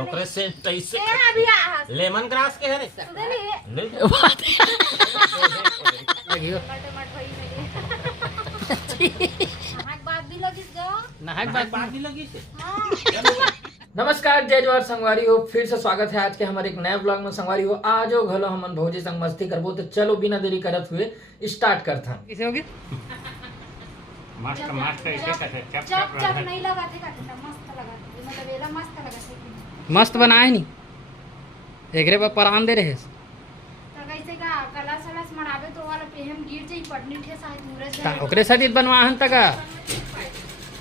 ओकरे से तैसे लेमन ग्रास के है रे नमस्कार, जय जवाहर संगवारी हो। फिर से स्वागत है आज के हमारे एक नए ब्लॉग में। संगवारी हो आज हो घलो हमन भौजी संग मस्ती करबो, तो चलो बिना देरी करत हुए स्टार्ट करता। किसे होगी मस्त मस्त ऐसे करते चप चप नहीं लगाते काटे मस्त लगाते मतलब एला मस्त लगाते मस्त बनाए नहीं एकरे पर परान दे रहे तो कैसे का कला सलास मनावे तो वाला पेहम गिर जाई पटनी ठे साथ मुरज ता ओकरे सदित बनवाहन तक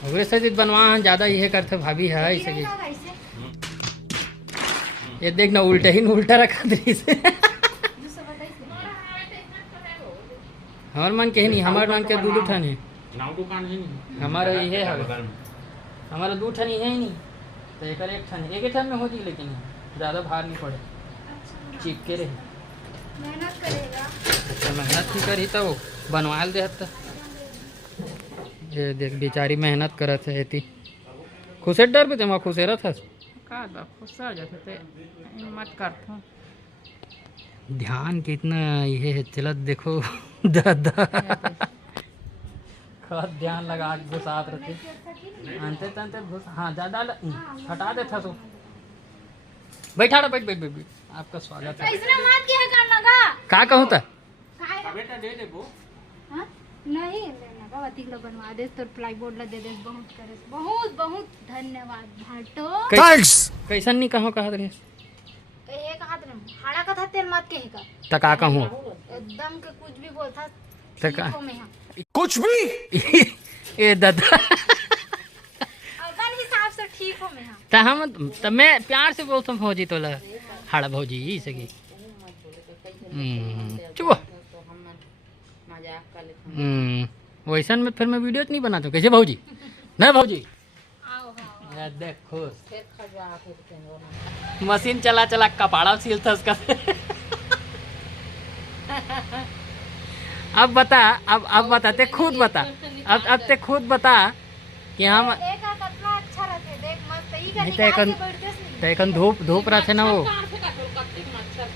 ओकरे सदित बनवाहन ज्यादा यह करते भाभी है ऐसे की ये देखना उल्टे ही उल्टा रखा दरी से हमार मन के नहीं, हमार मन के दूध ठन है नाव दुकान है नहीं हमारा ये है हमारा दो ठन है नहीं तो एक ठन एक ठन में हो जी, लेकिन ज़्यादा भार नहीं पड़े चिपके रहे। मेहनत करेगा तो मेहनत ही करी तो बनवा दे तो ये देख बेचारी मेहनत करत है इतनी खुशे डर पे तुम खुशे रह का बा खुश हो जाते ते मत करथो ध्यान कितना ये है चलत देखो दादा खत ध्यान लगा के घुसात रहते अंते तंते घुस हाँ ज़्यादा हटा दे था तो बैठा रहा बैठ बैठ बैठ बैठ। आपका स्वागत है। ऐसा मत किया कर लगा का कहूँ था बेटा दे दे वो हां नहीं लेना का अति लो बनवा दे तो प्लाईबोर्ड ला दे दे बहुत करे बहुत बहुत धन्यवाद भाटो थैंक्स कैसन नहीं कहो कहा रहे एक हाथ में हाड़ा का था तेल मत के का तका कहूँ एकदम के कुछ भी बोलता तका ठीक हो में हां कुछ भी ये दादा अपन हिसाब से ठीक हो में हां तो हम तो मैं प्यार से बोलता हूँ भौजी तो ला हाड़ा भौजी ही सगी चुप वैसन में फिर मैं वीडियो नहीं बनाता हूँ कैसे भौजी ना भौजी देख खुश मशीन चला चला कपाड़ा सिलता उसका अब बता अब बताते खुद बता अब ते खुद बता कि हम एक कतला अच्छा रहते देख मस्त ई का नहीं निकाल के बैठते तो एकन धूप रहते ना वो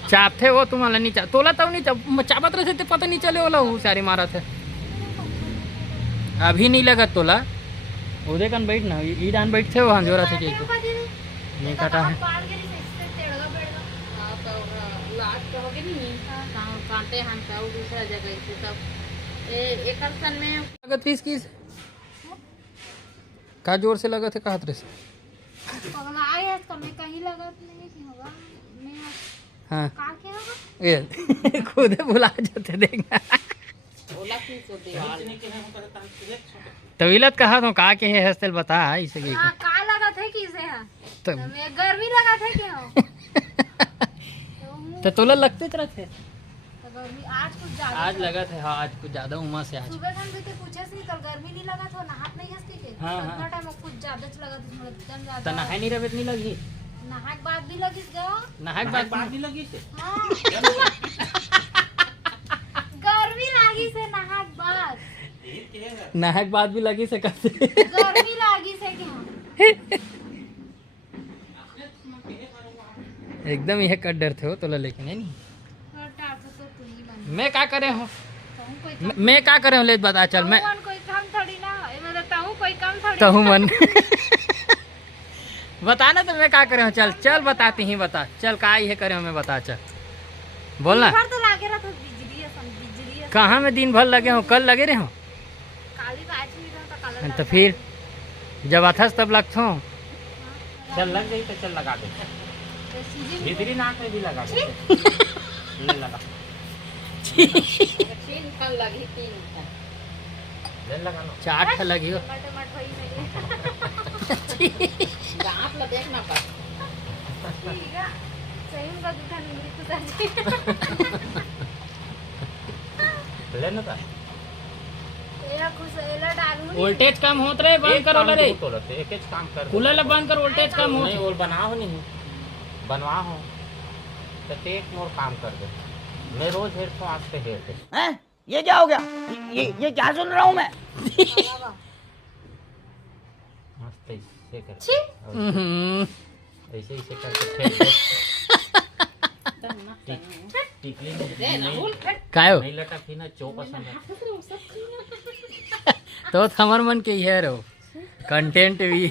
चापते वो तुम्हारा नहीं तोला तब नहीं चापत रहे थे पता नहीं चले वाला वो सारी मारा थे अभी नहीं लगा तोला उदय कन बैठ ना ई डान बैठते हो जोरा थे कि नहीं कटा है कांटे हम का दूसरा जगह से तब एक सन में लगा 30 की का जोर से लगा थे कहा से पगला आए इसका मैं कहीं लगा नहीं कि होगा मैं हाँ का क्या होगा ये खुद भुला जाते देखना ओला की सो दीवार तवीलत कहा तो का के है हस्tel बता इसे की हां का लगा थे किसे हां तो मैं गर्मी लगा थे क्या हो तो तोला लगते तरह थे तो गर्मी आज कुछ ज्यादा आज लगा थे हाँ आज कुछ ज्यादा उमा से आज सुबह खान भी पूछे से कल गर्मी नहीं लगा था नहात नहीं हंसती के हाँ, हाँ। उतना टाइम कुछ ज्यादा लगा था एकदम तो ज्यादा नहाए नहीं रहे नहीं लगी नहा के बाद भी लगी गयो नहाए के बाद बात नहीं लगी से हां गर्मी लागी से नहा के बाद नहाए के बाद भी लगी से कैसे गर्मी लागी से क्या एकदम यह कट डर थे हो तो लेकिन है नहीं हटा तो तू ही बन मैं क्या करे हूँ कोई मैं क्या करे हूँ ले बता चल मैं मन कोई काम थोड़ी ना है मैं बताता हूं कोई काम थोड़ी तो हूँ मन बताना तो मैं क्या करे हूँ चल चल बताती ही बता चल का ये करे हूँ मैं बता चल बोलना भर तो लागे रहा तो बिजली है कहाँ में दिन भर लगे हूँ कल लगे रहे हूँ काली बाज भी रहा तो काला तो फिर जब अथस तब लगता हूँ चल लग गई तो चल लगा दे सीजन इधर ही नाक में भी लगा दे ले लगा तीन कल लगी तीन ले लगा लो चाट लगी हो मट होई में गांठ ला देखना पर ठीक है सही में दूधा निमरी कुछ ले ना था एला खुश एला डालू वोल्टेज कम होत रहे बंद करो रे एक एक काम कर कूलर ला बंद कर वोल्टेज कम हो नहीं वो बनाओ नहीं बनवा हो तो एक मोर काम कर दे मैं रोज हेरता आज से हेरते हैं? ये क्या हो गया? ये क्या सुन रहा हूँ मैं? मस्त ऐसे कर छी ऐसे ऐसे करके फेंक दे। तब मत करना। टिकली रे राहुल काय हो नहीं लटा फिर ना चो पसंद है। तो हमर मन के ये रहो कंटेंट भी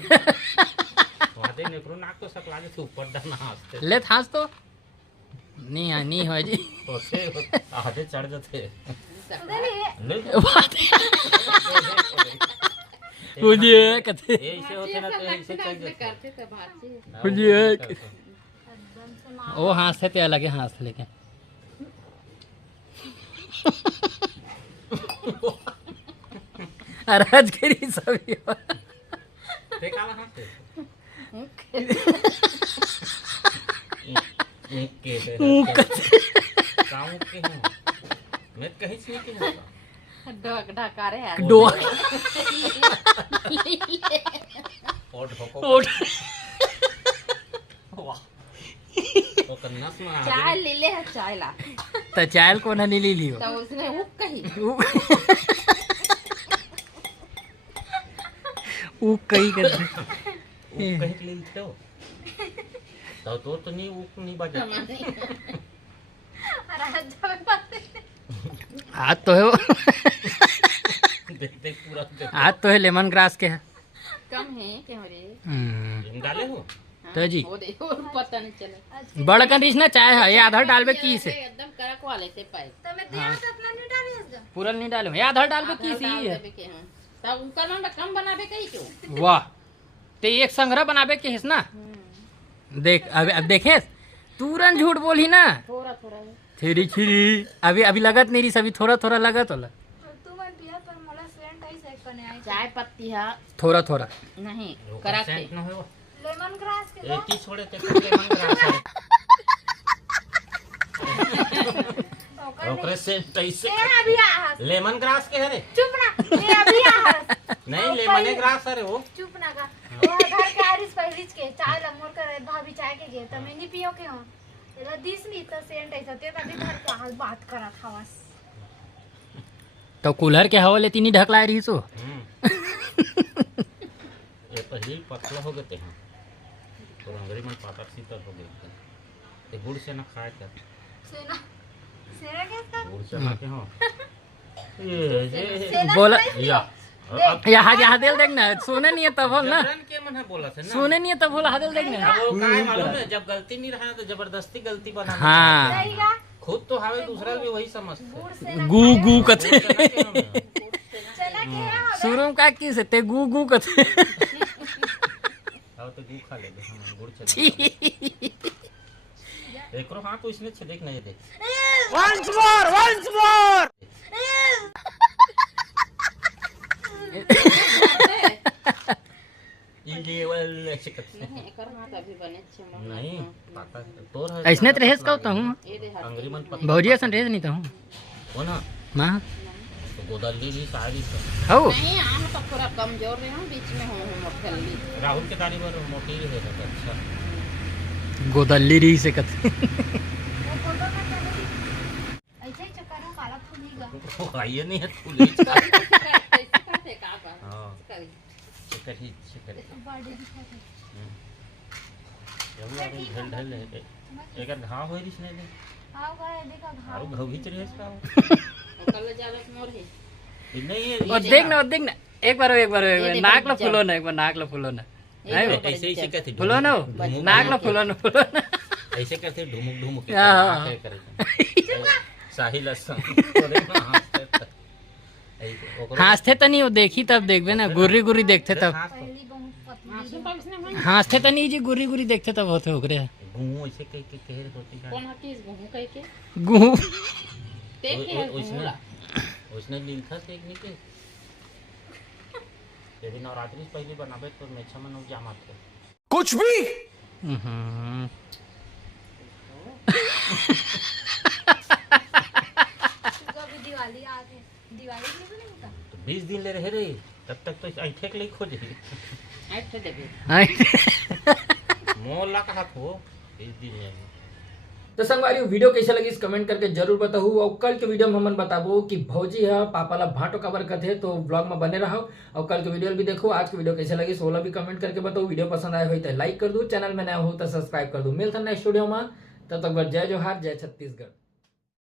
वादे नेकरो नाक तो सकला के ऊपर डालना हंसते ले थास तो नहीं हो जी होते आधे चढ़ जाते ले बुझिए कथे ऐसे होते ना तो ऐसे चल जाते करते थे भाजी। बुझिए एकदम से मार वो हंसते थे अलग हंस लेके राजगिरी सभी ते काला हंसते के काऊ के हैं मैं कहीं से नहीं कहता डग ढकारे है। डो और ढोको ओट वाह तो कन्नस में चाय ले ले है चाय ला। तो चायल को नहीं ली लियो तो उसने हुक कही वो कहीं कर कहीं के लिए थे तो नहीं वो नहीं बजा हाथ तो है वो देख देख पूरा देख हाथ तो है लेमन ग्रास के है कम है क्या रे। जिम डाले हो तो जी वो देखो पता नहीं चला। बड़कन रिस ना चाय है ये आधार डालबे की से एकदम कड़क वाले थे पाइप। तो मैं दिया तो अपना नहीं डाली इसका। पूरा नहीं डालो ये आधार डालबे की से ही है तब उनका नाम कम बनाबे कही क्यों। वाह ते एक संग्रह बनाबे के हिस ना देख अब देखे तुरंत झूठ बोली ना थोड़ा थोड़ा छिरी छिरी अभी लगत नहीं रही सभी थोड़ा थोड़ा लगत होला तू मन पिया पर मला सेंट आई से कने आई चाय पत्ती है थोड़ा थोड़ा नहीं रोका करा के सेंट न हो लेमन ग्रास के एक ही छोड़े ते लेमन ग्रास है ओकरे सेंट ऐसे तेरा भी आहस लेमन ग्रास के है रे चुप ना तेरा भी आहस नहीं लेमन ग्रास है रे वो चुप ना का वो घर के आरिस पहिलिच के चाय लमोर कर भाभी चाय के गे त मैं नहीं पियो के हो एला दिस नी त सेंट ऐसा ते तभी घर के आहस बात करा खावास तो कूलर के हवा लेती नहीं ढकलाए रही सो ये पहले पतला हो गए हैं तो अंग्रेजी में पाता शीतल हो गए ये गुड़ से ना खाए थे सेना सेना कैसा गुड़ से ना के हो ये बोला या अब यहाँ दिल देख ना सोने नहीं है तब बोल ना जबरन के मन है बोला थे ना सोने नहीं है तब बोला हादिल देख ना अब वो काय मालूम है जब गलती नहीं रहा तो जबरदस्ती गलती बनाना हाँ रहेगा खुद तो हावे दूसरा भी वही समझते गुड़ से गू गू कथे चला के है शुरू का की से ते गू गू कथे अब तो गू खा ले हम गुड़ चला एकरो हां तो इसने देख नहीं देख Once more! ये वाला ऐसे करते हैं। नहीं करना तभी बने अच्छे मन नहीं पाता है तोर है ऐसने तो रहेस कहता हूँ ये दे हाथ अंग्रेजी में पता भौजी ऐसा रहेस नहीं तो हूँ हो ना माँ तो गोदल्ली भी सारी से हो नहीं आम तो पूरा कमजोर रहे हूँ बीच में हूँ मोटली राहुल के दाढ़ी पर मोटी रहे तो अच्छा गोदल्ली रही से कथे ऐसे ही चक्कर काला फूल ही गा वो आइए नहीं है तू ले जा कैसे करते का बात हां करी चिकन ही चिकन बॉडी दिखाते जब अभी ढल ढल है एक घाव होई रिस नहीं आओ गाय देखा आरो घाव घाव घिच रहे इसका कल ज्यादा मोर है नहीं है और देख ना एक बार नाक ला फुलो ना एक बार नाक ला फुलो ना नहीं वो ऐसे ही कहते फुलो ना नाक ला फुलो ना ऐसे करते ढुमुक ढुमुक हाँ। के करे साहिल असम तोरे ना हंसते तो नहीं वो देखी तब देखबे ना गुर्री गुर्री देखते तब पहली बहुत पतली आंसू तो इसने मन हंसते तो नहीं जी गुर्री गुर्री देखते तब होते ओकरे घूम ऐसे कह होती है कौन हकीस घूम कह के गू देखे है उसने उसने लिखा थे एक नीचे यदि नवरात्रि से पहले बनाबे तो मेछा मन जामा थे कुछ भी कभी दिवाली आ गई दिवाली में भी नहीं होता तो 20 दिन ले रहे रे तब तक तो ऐठे के लिए खोजे ऐसे देबे मोला का हाथ हो 20 दिन में तो संगवारी वीडियो कैसे लगी कमेंट करके जरूर बताओ। और कल के वीडियो में हम बताबो कि भौजी है पापा ला भाटो कबर कथे, तो ब्लॉग में बने रहो और कल के वीडियो भी देखो। आज की वीडियो कैसे लगी सोला भी कमेंट करके बताओ। वीडियो पसंद आए हो तो लाइक कर दो, चैनल में नया हो तो सब्सक्राइब कर दो। मिलता नेक्स्ट वीडियो में, तब तक जय जोहार, जय छत्तीसगढ़।